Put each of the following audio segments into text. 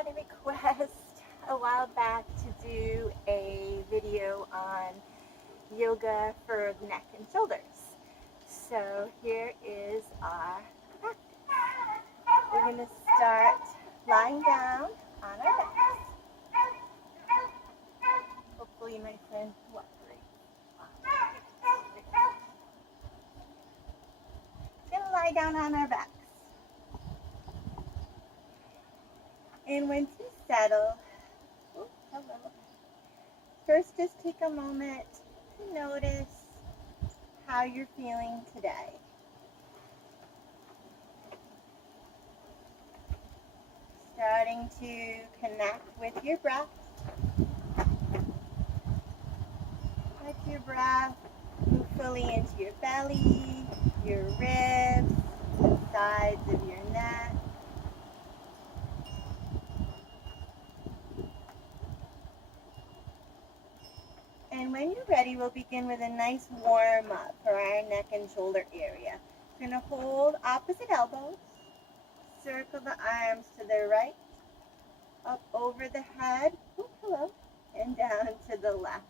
had a request a while back to do a video on yoga for neck and shoulders. So here is our practice. We're going to start lying down on our backs. Hopefully my friend cooperates. We're going to lie down on our backs. And once you settle, first just take a moment to notice how you're feeling today. Starting to connect with your breath. Let your breath move fully into your belly, your ribs, the sides of your neck. And when you're ready, we'll begin with a nice warm up for our neck and shoulder area. We're going to hold opposite elbows, circle the arms to the right, up over the head, and down to the left.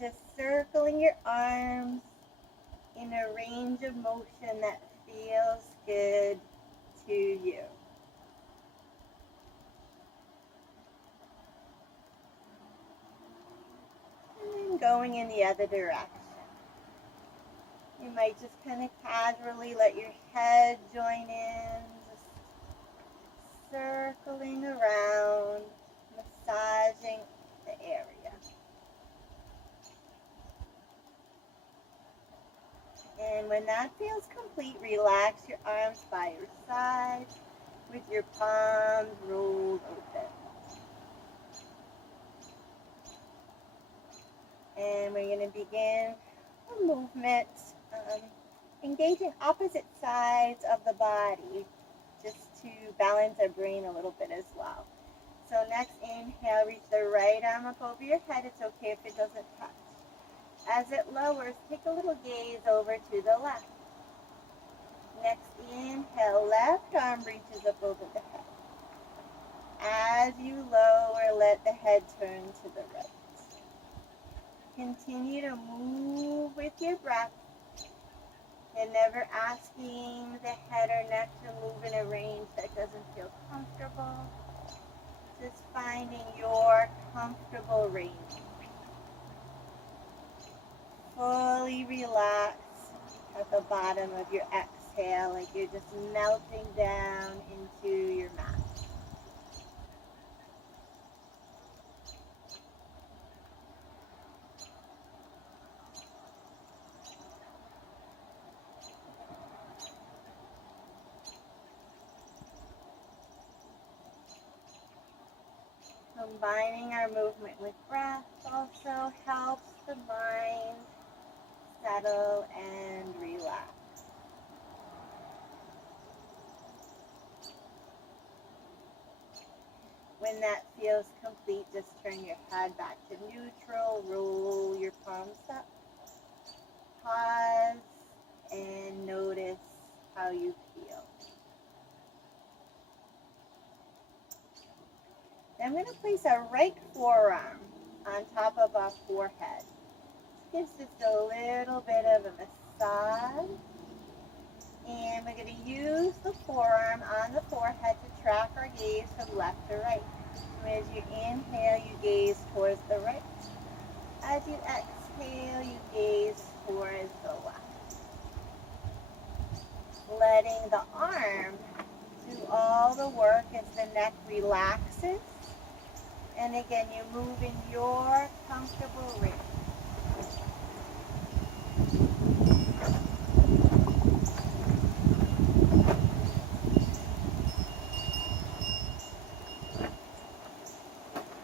Just circling your arms in a range of motion that feels good to you. Going in the other direction. You might just kind of casually let your head join in, just circling around, massaging the area. And when that feels complete, relax your arms by your side with your palms rolled open. And we're going to begin a movement engaging opposite sides of the body just to balance our brain a little bit as well. So next inhale, reach the right arm up over your head. It's okay if it doesn't touch. As it lowers, take a little gaze over to the left. Next inhale, left arm reaches up over the head. As you lower, let the head turn to the right. Continue to move with your breath and never asking the head or neck to move in a range that doesn't feel comfortable. Just finding your comfortable range. Fully relax at the bottom of your exhale, like you're just melting down into your mat. Combining our movement with breath also helps the mind settle and relax. When that feels complete, just turn your head back to neutral, roll your palms up, pause, and notice how you feel. I'm going to place our right forearm on top of our forehead. This gives just a little bit of a massage. And we're going to use the forearm on the forehead to track our gaze from left to right. So as you inhale, you gaze towards the right. As you exhale, you gaze towards the left. Letting the arm do all the work as the neck relaxes. And again, you move in your comfortable range.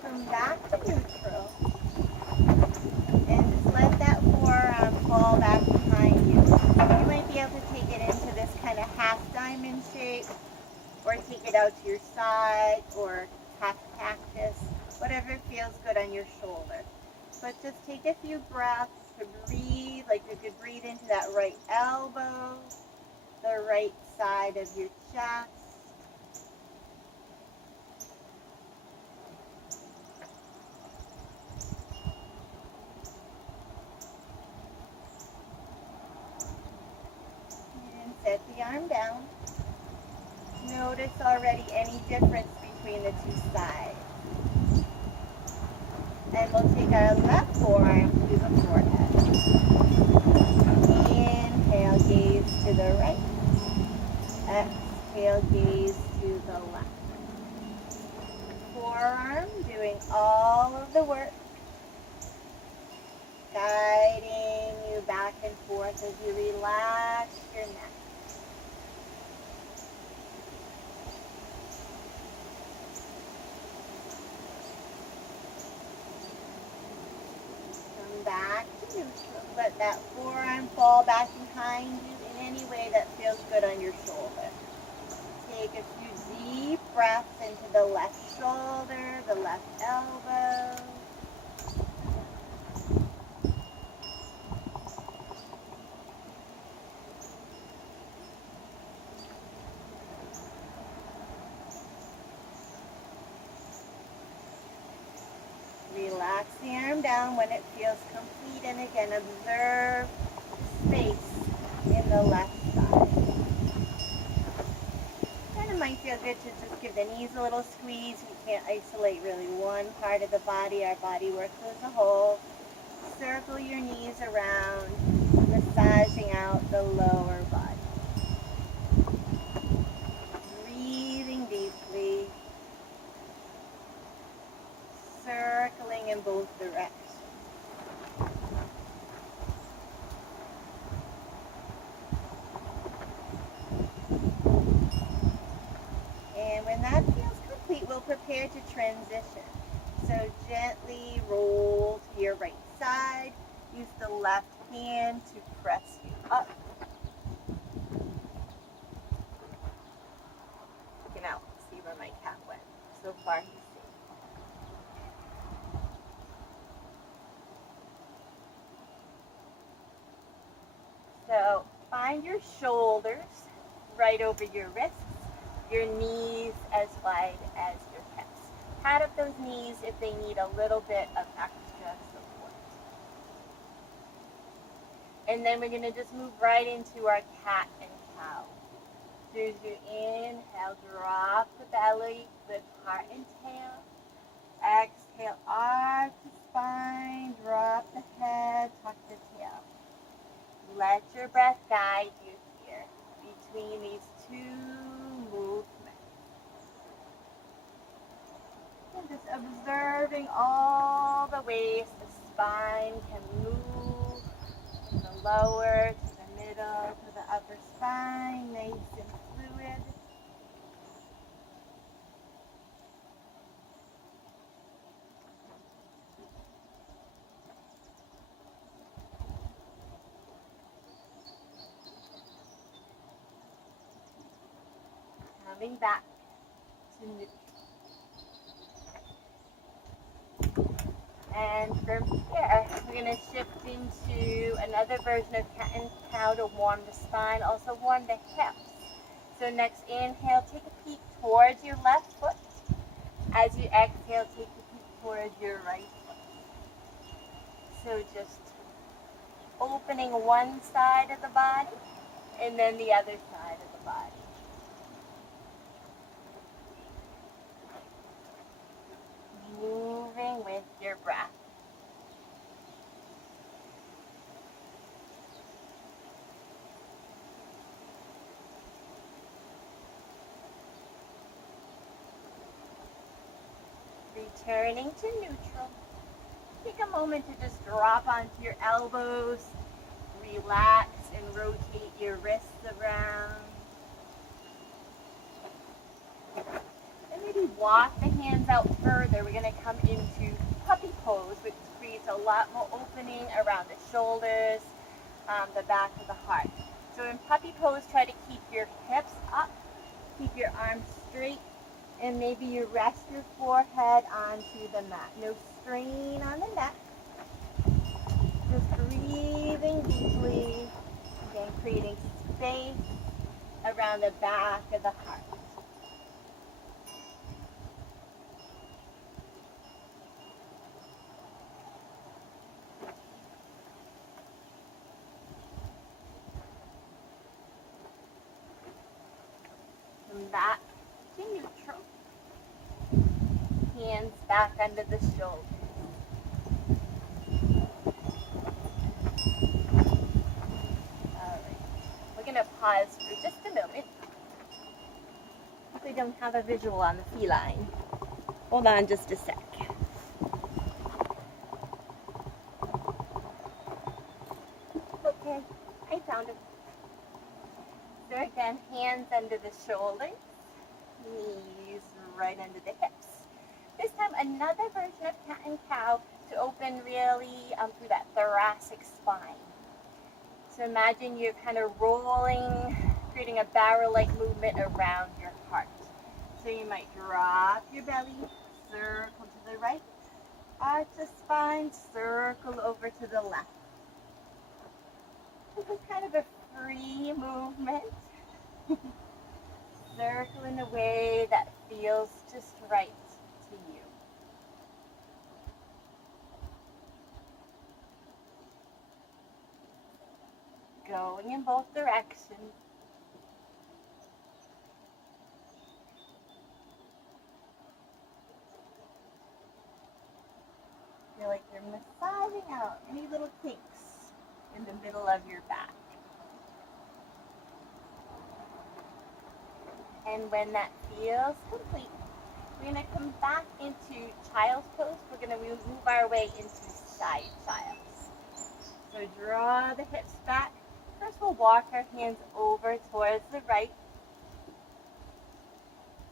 Come back to neutral. And just let that forearm fall back behind you. You might be able to take it into this kind of half diamond shape, or take it out to your side, or half cactus. Whatever feels good on your shoulder. But just take a few breaths to breathe, like you could breathe into that right elbow, the right side of your chest. Get the arm down. Notice already any difference between the two sides. And we'll take our left forearm to the forehead. Inhale, gaze to the right. Exhale, gaze to the left. Forearm doing all of the work, guiding you back and forth as you relax your neck. Come back to neutral. Let that forearm fall back behind you in any way that feels good on your shoulder. Take a few deep breaths into the left shoulder, the left elbow. Relax the arm down when it feels complete, and again, observe space in the left side. And it might feel good to just give the knees a little squeeze. We can't isolate really one part of the body. Our body works as a whole. Circle your knees around, massaging out the lower body. Breathing deeply. Circling in both directions. And when that feels complete, we'll prepare to transition. So gently roll to your right side. Use the left hand to press you up. Looking out, see where my cat went. So far, he's safe. So find your shoulders right over your wrists, your knees as wide as your hips. Pat up those knees if they need a little bit of extra support. And then we're going to just move right into our cat and cow. So as you inhale, drop the belly, lift heart and tail. Exhale, arch the spine, drop the head, tuck the tail. Let your breath guide you here between these two movements. And just observing all the ways the spine can move from the lower to the middle to the upper spine, nice and fluid. Coming back to neutral. And from here, we're going to shift into another version of cat and cow to warm the spine, also warm the hips. So next inhale, take a peek towards your left foot. As you exhale, take a peek towards your right foot. So just opening one side of the body and then the other side of the body. Moving with your breath. Returning to neutral. Take a moment to just drop onto your elbows, relax and rotate your wrists around. And maybe walk the hands out further. We're going to come into puppy pose, which creates a lot more opening around the shoulders, the back of the heart. So in puppy pose, try to keep your hips up, keep your arms straight, and maybe you rest your forehead onto the mat. No strain on the neck. Just breathing deeply, again creating space around the back of the heart. back to neutral. Hands back under the shoulders. Alright, we're going to pause for just a moment. If we don't have a visual on the feline. Hold on just a sec. Okay, I found it. So again, hands under the shoulders, knees right under the hips. This time another version of cat and cow to open really through that thoracic spine. So imagine you're kind of rolling, creating a barrel-like movement around your heart. So you might drop your belly, circle to the right, arch the spine, circle over to the left. This is kind of a free movement. Circle in a way that feels just right to you. Going in both directions. Feel like you're massaging out any little kinks in the middle of your back. And when that feels complete, we're going to come back into child's pose. We're going to move our way into side childs. So draw the hips back. First we'll walk our hands over towards the right.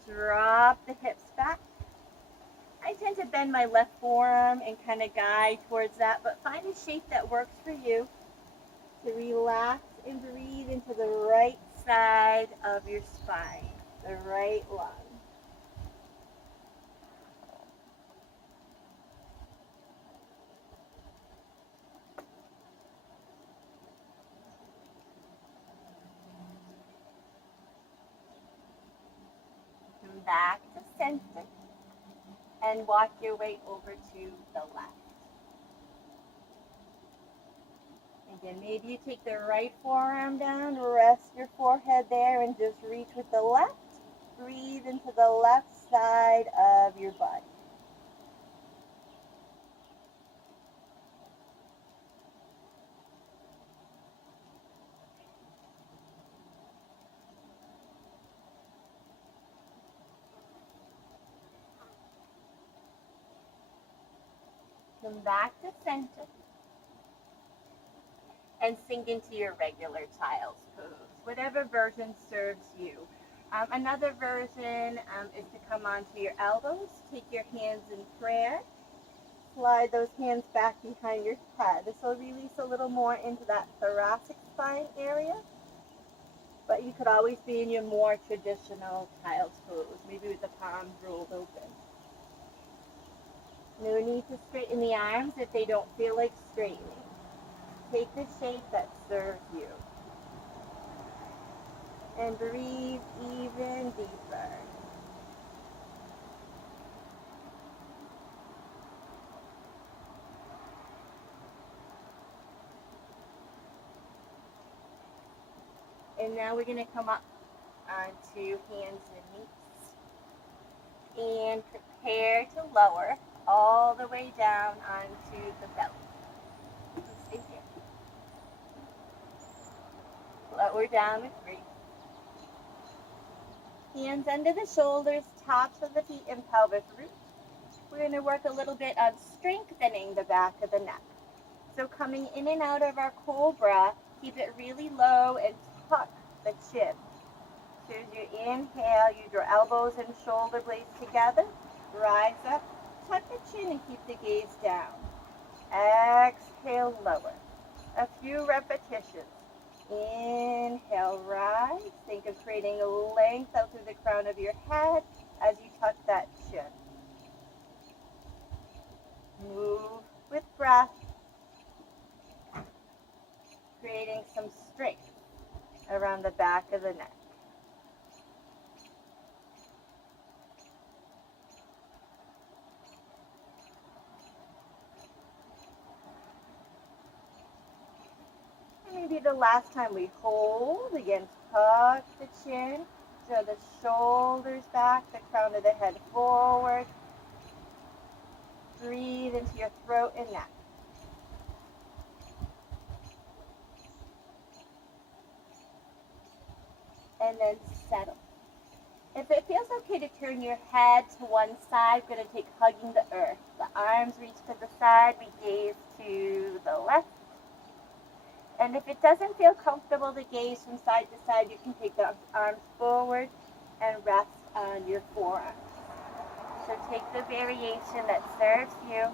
Drop the hips back. I tend to bend my left forearm and kind of guide towards that, but find a shape that works for you to relax and breathe into the right side of your spine, the right lung. Come back to center and walk your way over to the left. Again, maybe you take the right forearm down, rest your forehead there, and just reach with the left. Breathe into the left side of your body. Come back to center and sink into your regular child's pose, whatever version serves you. Another version is to come onto your elbows, take your hands in prayer, slide those hands back behind your head. This will release a little more into that thoracic spine area, but you could always be in your more traditional child's pose, maybe with the palms rolled open. No need to straighten the arms if they don't feel like straightening. Take the shape that serves you. And breathe even deeper. And now we're going to come up onto hands and knees. And prepare to lower all the way down onto the belly. Stay here. Lower down with breathe. Hands under the shoulders, tops of the feet, and pelvic root. We're going to work a little bit on strengthening the back of the neck. So coming in and out of our cobra, keep it really low and tuck the chin. So as you inhale, use your elbows and shoulder blades together. Rise up, tuck the chin, and keep the gaze down. Exhale, lower. A few repetitions. Inhale, rise. Think of creating a length out through the crown of your head as you tuck that chin. Move with breath, creating some strength around the back of the neck. Maybe the last time we hold, again, tuck the chin, Draw the shoulders back, the crown of the head forward. Breathe into your throat and neck. And then settle. If it feels okay to turn your head to one side, we're going to take hugging the earth. The arms reach to the side, we gaze to the left. And if it doesn't feel comfortable to gaze from side to side, you can take the arms forward and rest on your forearms. So take the variation that serves you.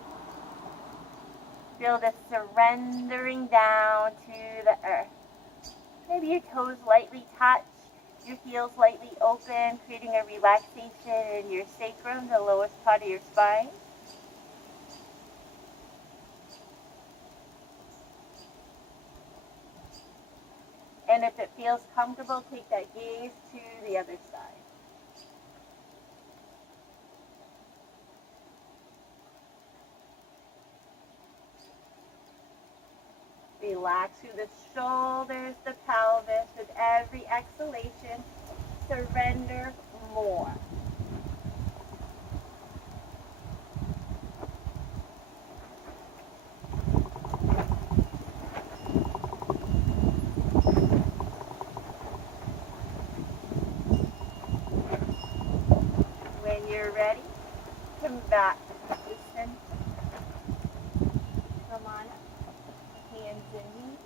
Feel the surrendering down to the earth. Maybe your toes lightly touch, your heels lightly open, creating a relaxation in your sacrum, the lowest part of your spine. And if it feels comfortable, take that gaze to the other side. Relax through the shoulders, the pelvis. With every exhalation, surrender more. When you're ready, come back to the center. Come on up, hands and knees.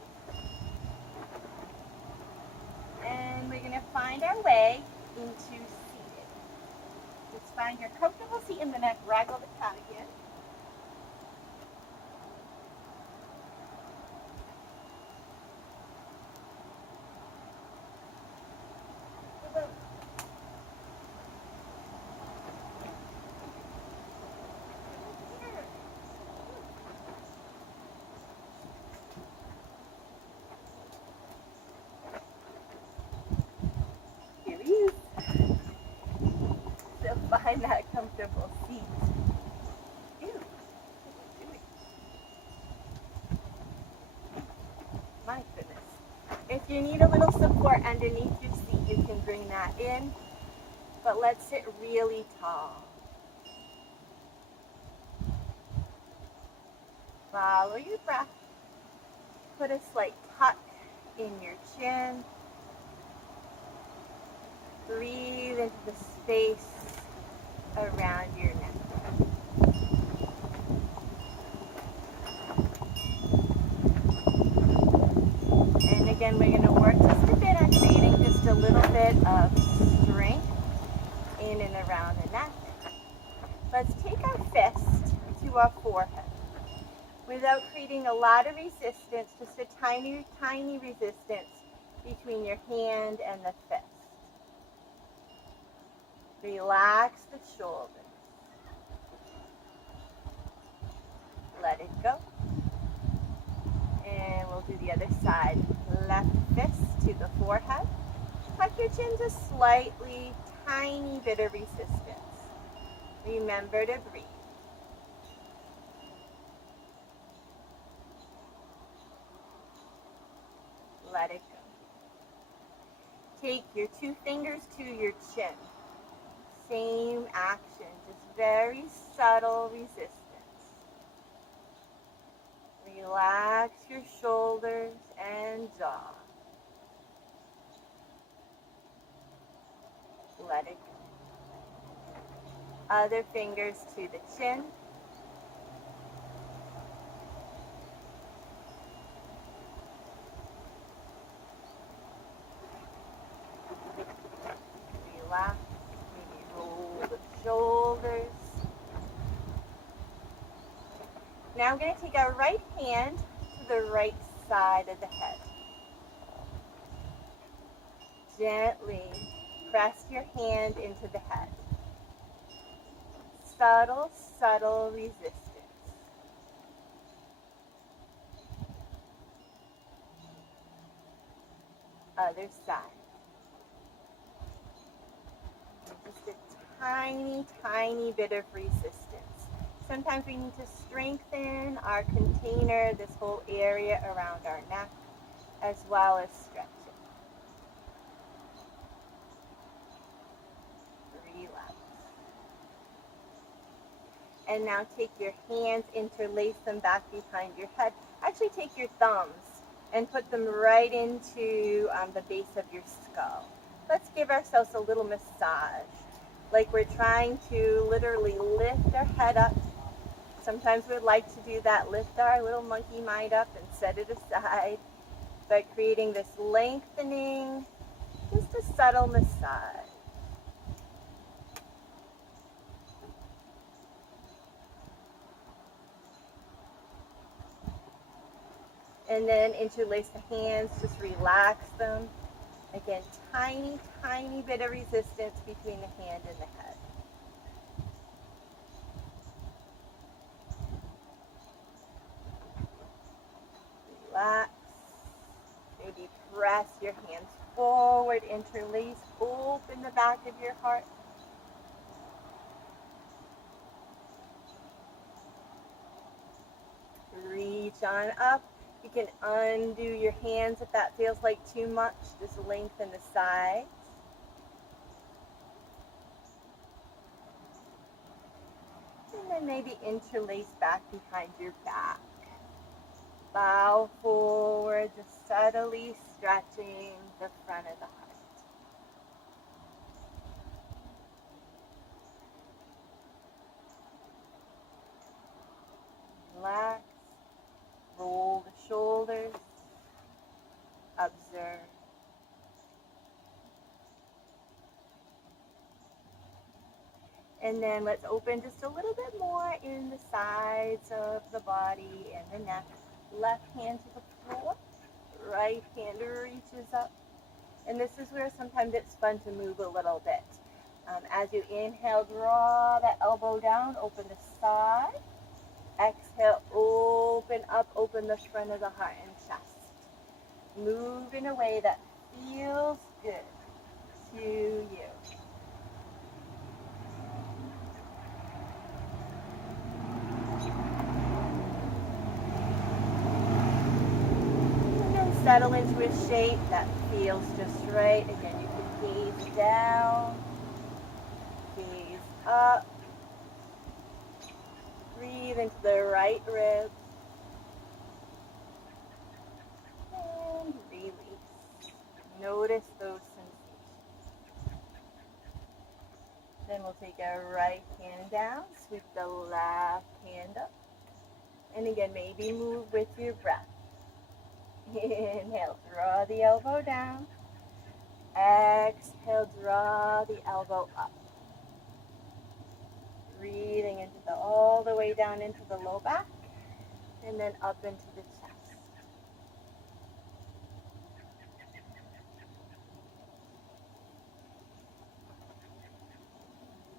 And we're going to find our way into seated. Just find your comfortable seat in the neck, waggle the cat again. Here he is. So find that comfortable seat. Ew. My goodness. If you need a little support underneath your seat, you can bring that in. But let's sit really tall. Follow your breath. Put a slight tuck in your chin. Breathe into the space around your neck. And again, we're going to work just a bit on creating just a little bit of strength in and around the neck. Let's take our fist to our forehead without creating a lot of resistance, just a tiny, tiny resistance between your hand and the fist. Relax the shoulders. Let it go. And we'll do the other side. Left fist to the forehead. Tuck your chin just slightly, tiny bit of resistance. Remember to breathe. Let it go. Take your two fingers to your chin. Same action, just very subtle resistance. Relax your shoulders and jaw. Let it go. Other fingers to the chin. Relax. Shoulders. Now I'm going to take our right hand to the right side of the head. Gently press your hand into the head. Subtle, subtle resistance. Other side. Just a tiny, tiny bit of resistance. Sometimes we need to strengthen our container, this whole area around our neck, as well as stretch it. And now take your hands, interlace them back behind your head. Actually take your thumbs and put them right into the base of your skull. Let's give ourselves a little massage, like we're trying to literally lift our head up. Sometimes we'd like to do that, lift our little monkey mind up and set it aside, but creating this lengthening, just a subtle massage. And then interlace the hands, just relax them. Again, tiny, tiny bit of resistance between the hand and the head. Relax. Maybe press your hands forward, interlace, open the back of your heart. Reach on up. You can undo your hands if that feels like too much. Just lengthen the sides. And then maybe interlace back behind your back. Bow forward, just subtly stretching the front of the heart. Relax. Roll the shoulders. Observe. And then let's open just a little bit more in the sides of the body and the neck. Left hand to the floor. Right hand reaches up. And this is where sometimes it's fun to move a little bit. As you inhale, draw that elbow down, open the side. Exhale, open up, open the front of the heart and chest. Move in a way that feels good to you. And then settle into a shape that feels just right. Again, you can gaze down, gaze up. Breathe into the right rib. And release. Notice those sensations. Then we'll take our right hand down, sweep the left hand up. And again, maybe move with your breath. Inhale, draw the elbow down. Exhale, draw the elbow up. Breathing into all the way down into the low back, and then up into the chest.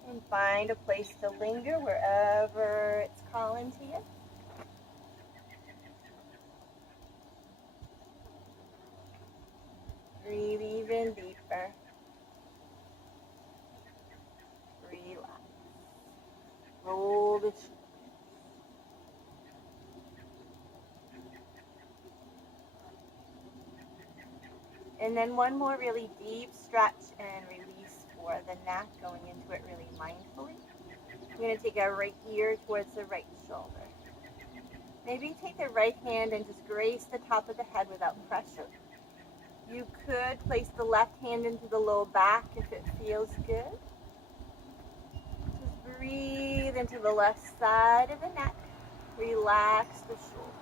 And find a place to linger wherever it's calling to you. Breathe even deeper. Relax. Roll the shoulders. And then one more really deep stretch and release for the neck, going into it really mindfully. I'm going to take our right ear towards the right shoulder. Maybe take the right hand and just grace the top of the head without pressure. You could place the left hand into the low back if it feels good. Just breathe into the left side of the neck. Relax the shoulders.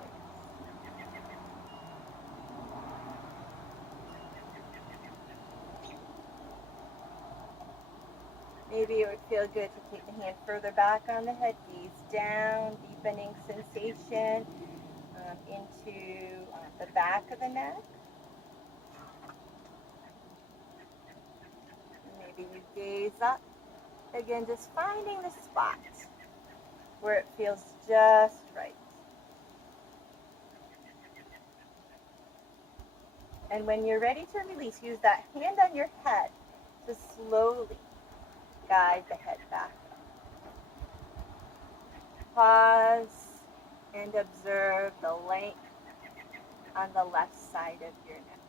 Maybe it would feel good to take the hand further back on the head, gaze down, deepening sensation into the back of the neck. Maybe you gaze up. Again, just finding the spot where it feels just right. And when you're ready to release, use that hand on your head to slowly guide the head back up. Pause and observe the length on the left side of your neck.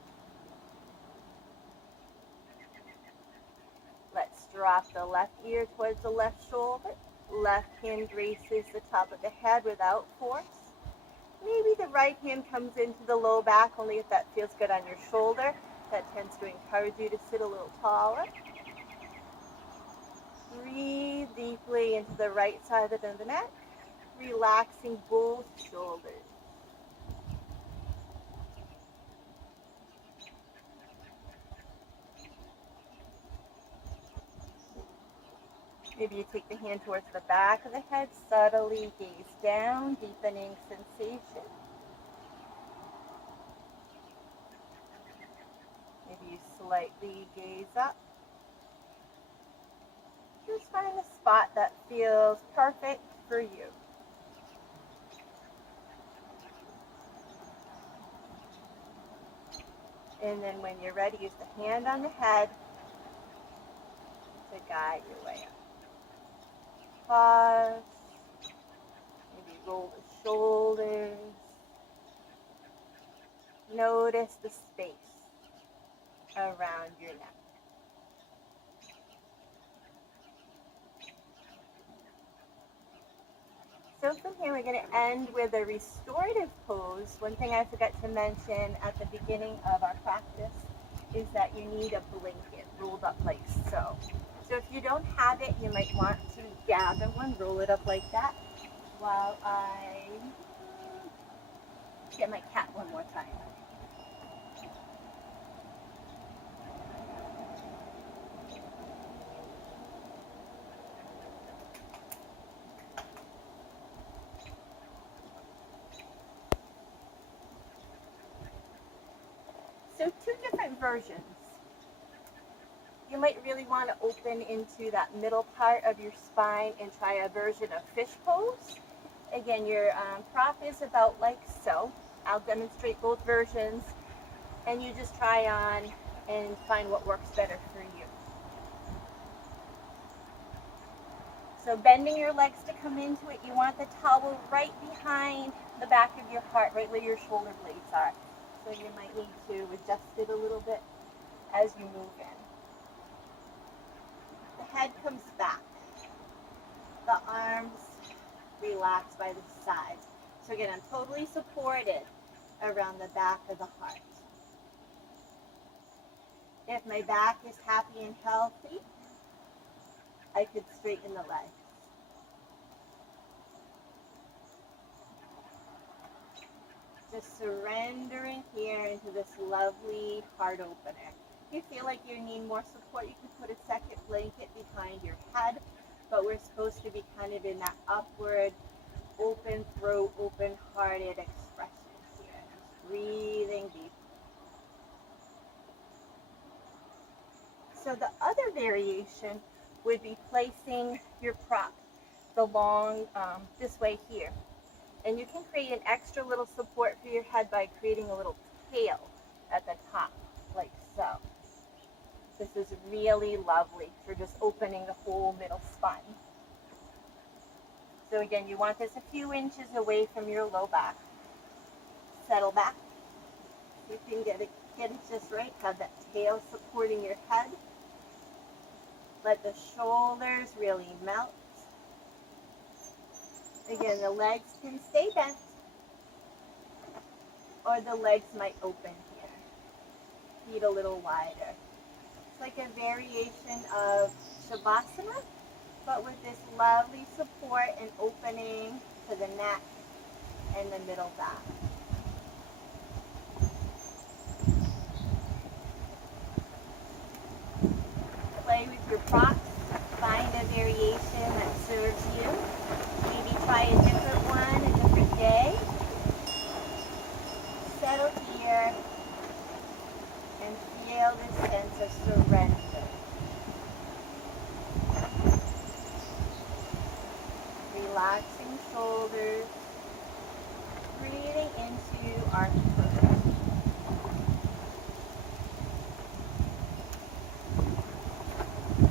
Let's drop the left ear towards the left shoulder. Left hand graces the top of the head without force. Maybe the right hand comes into the low back, only if that feels good on your shoulder. That tends to encourage you to sit a little taller. Breathe deeply into the right side of the neck, relaxing both shoulders. Maybe you take the hand towards the back of the head, subtly gaze down, deepening sensation. Maybe you slightly gaze up. Just find a spot that feels perfect for you. And then when you're ready, use the hand on the head to guide your way up. Pause. Maybe roll the shoulders. Notice the space around your neck. So from here, we're going to end with a restorative pose. One thing I forgot to mention at the beginning of our practice is that you need a blanket rolled up like so. So if you don't have it, you might want to gather one, roll it up like that, while I get my cat one more time. So two different versions. You might really want to open into that middle part of your spine and try a version of fish pose. Again, your prop is about like so. I'll demonstrate both versions, and you just try on and find what works better for you. So bending your legs to come into it, you want the towel right behind the back of your heart, right where your shoulder blades are. So you might need to adjust it a little bit as you move in. The head comes back. The arms relax by the sides. So again, I'm totally supported around the back of the heart. If my back is happy and healthy, I could straighten the legs. Just surrendering here into this lovely heart opener. If you feel like you need more support, you can put a second blanket behind your head, but we're supposed to be kind of in that upward, open throat, open-hearted expression here. Just breathing deep. So the other variation would be placing your prop this way here. And you can create an extra little support for your head by creating a little tail at the top, like so. This is really lovely for just opening the whole middle spine. So again, you want this a few inches away from your low back. Settle back. You can get it just right. Have that tail supporting your head. Let the shoulders really melt. Again, the legs can stay bent, or the legs might open here. Feet a little wider. It's like a variation of Shavasana, but with this lovely support and opening to the neck and the middle back. Play with your props. Find a variation that serves you. Maybe try a different one, a different day. Settle here and feel this sense of surrender. Relaxing shoulders, breathing into our throat.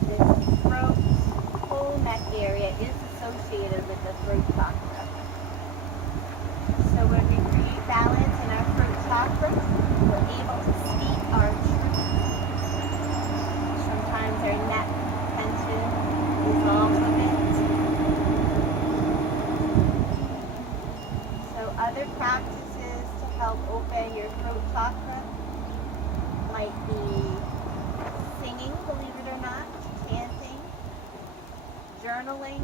This throat, whole neck area is associated with the throat chakra. So when we create balance in our throat chakra, we're able to speak our truth. Sometimes our neck tension is off a bit. might be singing, believe it or not, chanting, journaling.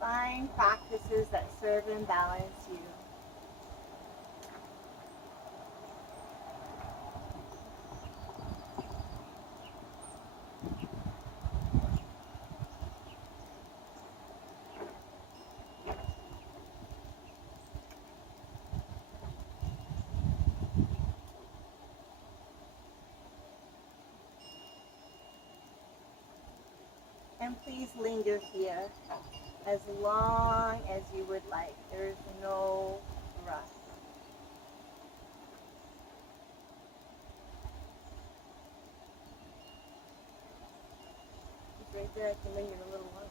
Find practices that serve and balance you. And please linger here as long as you would like. There's no rush. It's right there, I can linger a little longer.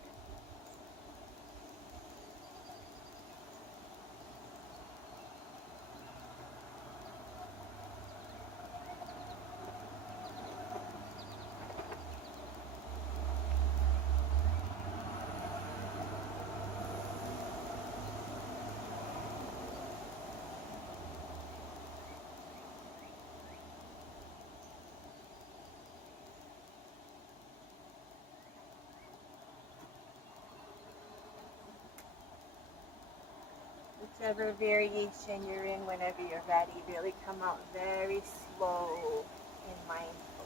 Whichever variation you're in, whenever you're ready, really come out very slow and mindful.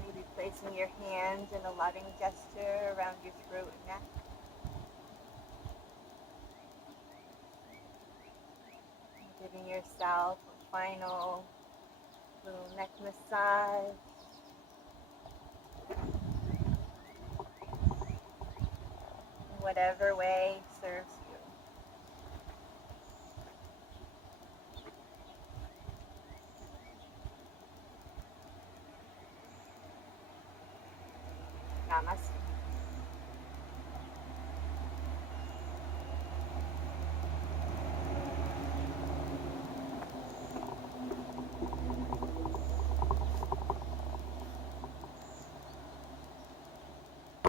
Maybe placing your hands in a loving gesture around your throat and neck. Giving yourself a final little neck massage. In whatever way serves you. Namaste.